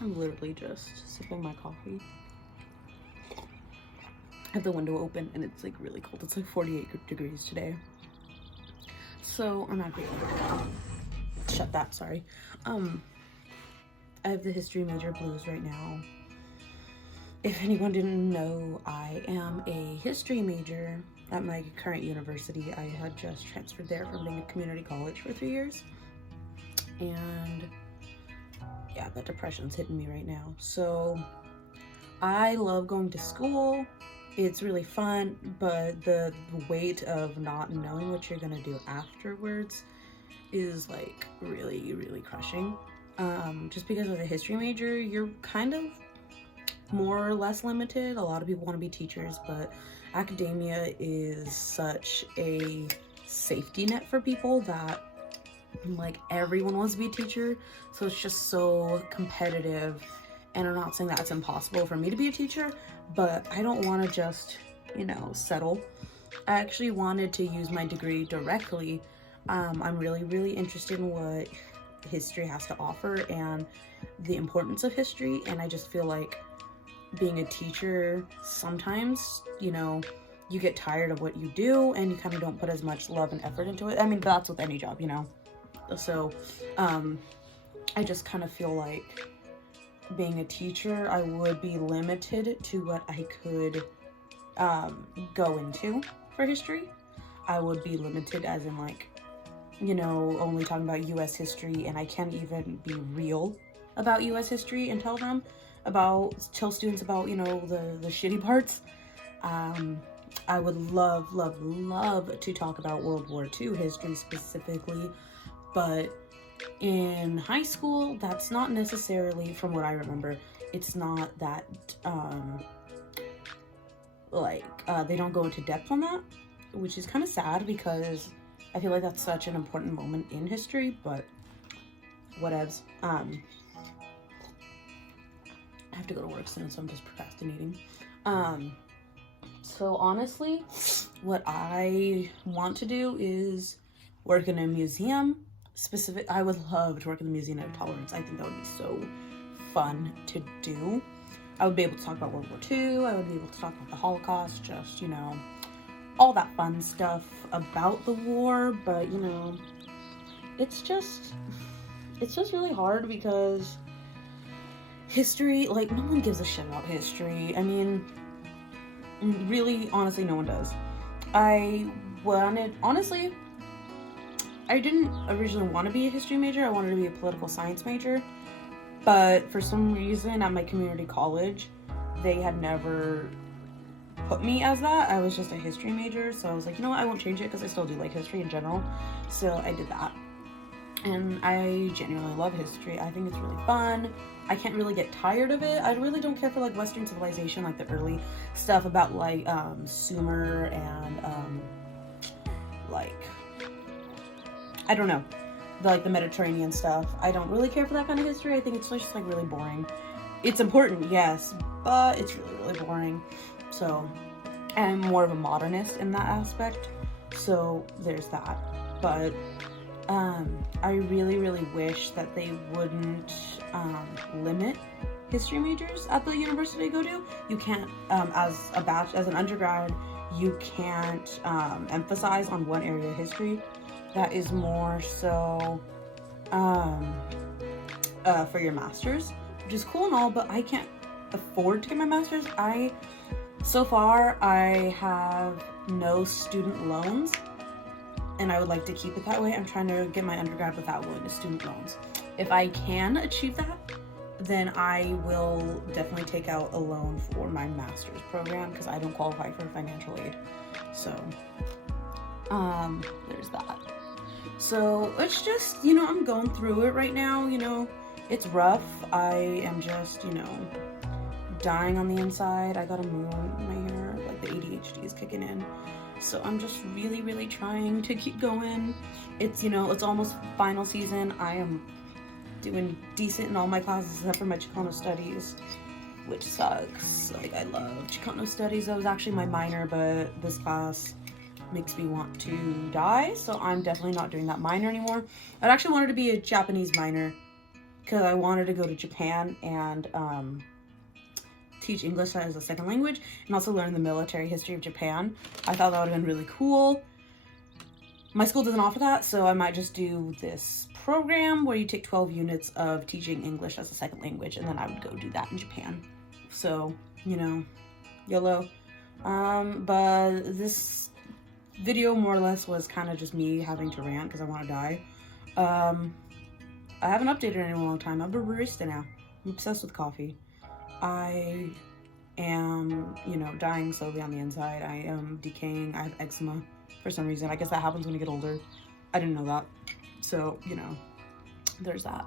I'm literally just sipping my coffee. I have the window open and it's like really cold. It's like 48 degrees today. So I'm happy. Shut that, sorry. I have the history major blues right now. If anyone didn't know, I am a history major at my current university. I had just transferred there from being a community college for 3 years. And yeah, that depression's hitting me right now. So I love going to school. It's really fun, but the weight of not knowing what you're gonna do afterwards is like really, really crushing. Just because of the history major, you're kind of more or less limited. A lot of people want to be teachers, but academia is such a safety net for people that like everyone wants to be a teacher, so it's just so competitive. And I'm not saying that it's impossible for me to be a teacher, but I don't want to just, you know, settle. I actually wanted to use my degree directly. I'm really, really interested in what history has to offer and the importance of history, and I just feel like being a teacher, sometimes, you know, you get tired of what you do and you kind of don't put as much love and effort into it. I mean, that's with any job, you know. So I just kind of feel like being a teacher, I would be limited to what I could go into for history. I would be limited as in like, you know, only talking about US history, and I can't even be real about US history and tell students about, you know, the shitty parts. I would love to talk about World War II history specifically, but in high school, that's not necessarily, from what I remember, it's not that, they don't go into depth on that, which is kind of sad because I feel like that's such an important moment in history, but whatevs. I have to go to work soon, so I'm just procrastinating. So honestly, what I want to do is work in a museum. I would love to work in the Museum of Tolerance. I think that would be so fun to do. I would be able to talk about World War II. I would be able to talk about the Holocaust, just, you know, all that fun stuff about the war. But, you know, it's just really hard because history, like, no one gives a shit about history. I mean, really, honestly, no one does. I didn't originally want to be a history major. I wanted to be a political science major. But for some reason at my community college, they had never put me as that. I was just a history major. So I was like, you know what, I won't change it because I still do like history in general. So I did that. And I genuinely love history. I think it's really fun. I can't really get tired of it. I really don't care for like Western civilization, like the early stuff about like Sumer and like, I don't know, the Mediterranean stuff. I don't really care for that kind of history. I think it's just like really boring. It's important, yes, but it's really, really boring. So I'm more of a modernist in that aspect. So there's that. But I really, really wish that they wouldn't limit history majors at the university I go to. You can't, as an undergrad, you can't emphasize on one area of history. That is more so for your master's, which is cool and all, but I can't afford to get my master's. So far, I have no student loans, and I would like to keep it that way. I'm trying to get my undergrad without going to student loans. If I can achieve that, then I will definitely take out a loan for my master's program because I don't qualify for financial aid. So, there's that. So it's just, you know, I'm going through it right now, you know, it's rough. I am just, you know, dying on the inside. I got a moon in my hair, like the ADHD is kicking in. So I'm just really, really trying to keep going. It's, you know, it's almost final season. I am doing decent in all my classes except for my Chicano studies, which sucks. Like, I love Chicano studies. That was actually my minor, but this class makes me want to die, so I'm definitely not doing that minor anymore. I'd actually wanted to be a Japanese minor, because I wanted to go to Japan and teach English as a second language and also learn the military history of Japan. I thought that would have been really cool. My school doesn't offer that, so I might just do this program where you take 12 units of teaching English as a second language, and then I would go do that in Japan. So, you know, YOLO. But this video more or less was kind of just me having to rant because I want to die. I haven't updated in a long time. I'm a barista now. I'm obsessed with coffee. I am, you know, dying slowly on the inside. I am decaying. I have eczema for some reason. I guess that happens when you get older. I didn't know that. So, you know, there's that.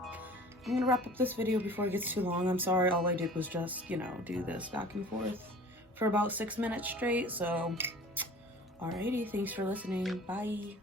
I'm gonna wrap up this video before it gets too long. I'm sorry, all I did was just, you know, do this back and forth for about 6 minutes straight. So, alrighty, thanks for listening. Bye.